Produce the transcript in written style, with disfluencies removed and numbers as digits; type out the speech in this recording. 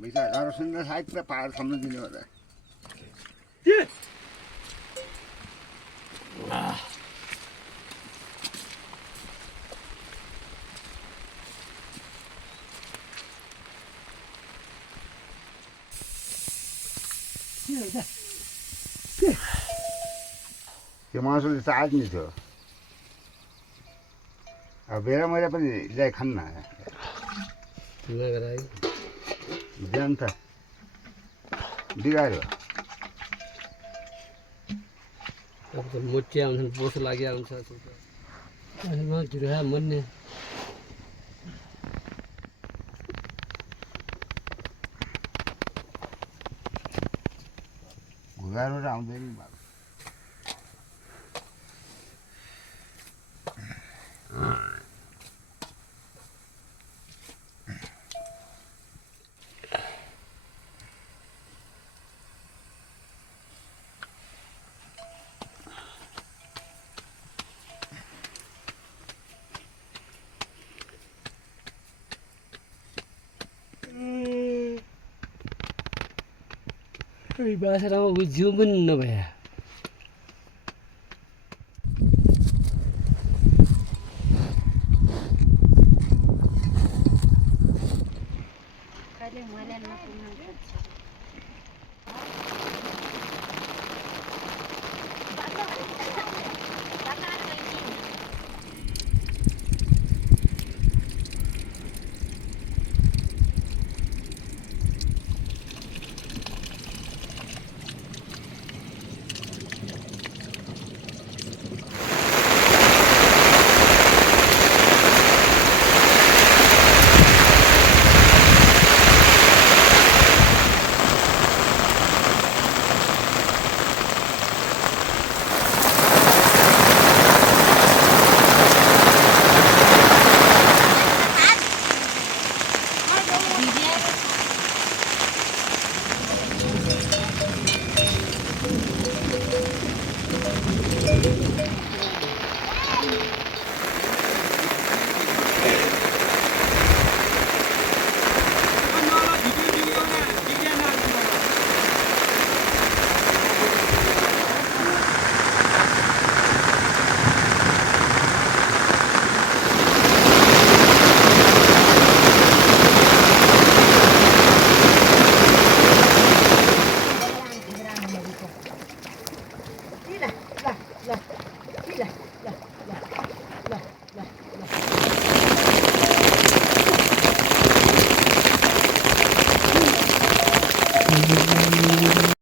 बिचरा सुन्दर साहित्य पाहाड थम्न दिने हो त त्यो मासुले चाट्ने थियो अब बेरा मैले पनि ल्याइ खान्न बिहान त बिगाऱ्यो अब त मोटिया हुन्छन् बोस लाग्या हुन्छ जुरा मन्ने घुगारो र आउँदैन भएको बाख्रामा ऊ जिउ पनि नभए कहिले मैले नपुग्नु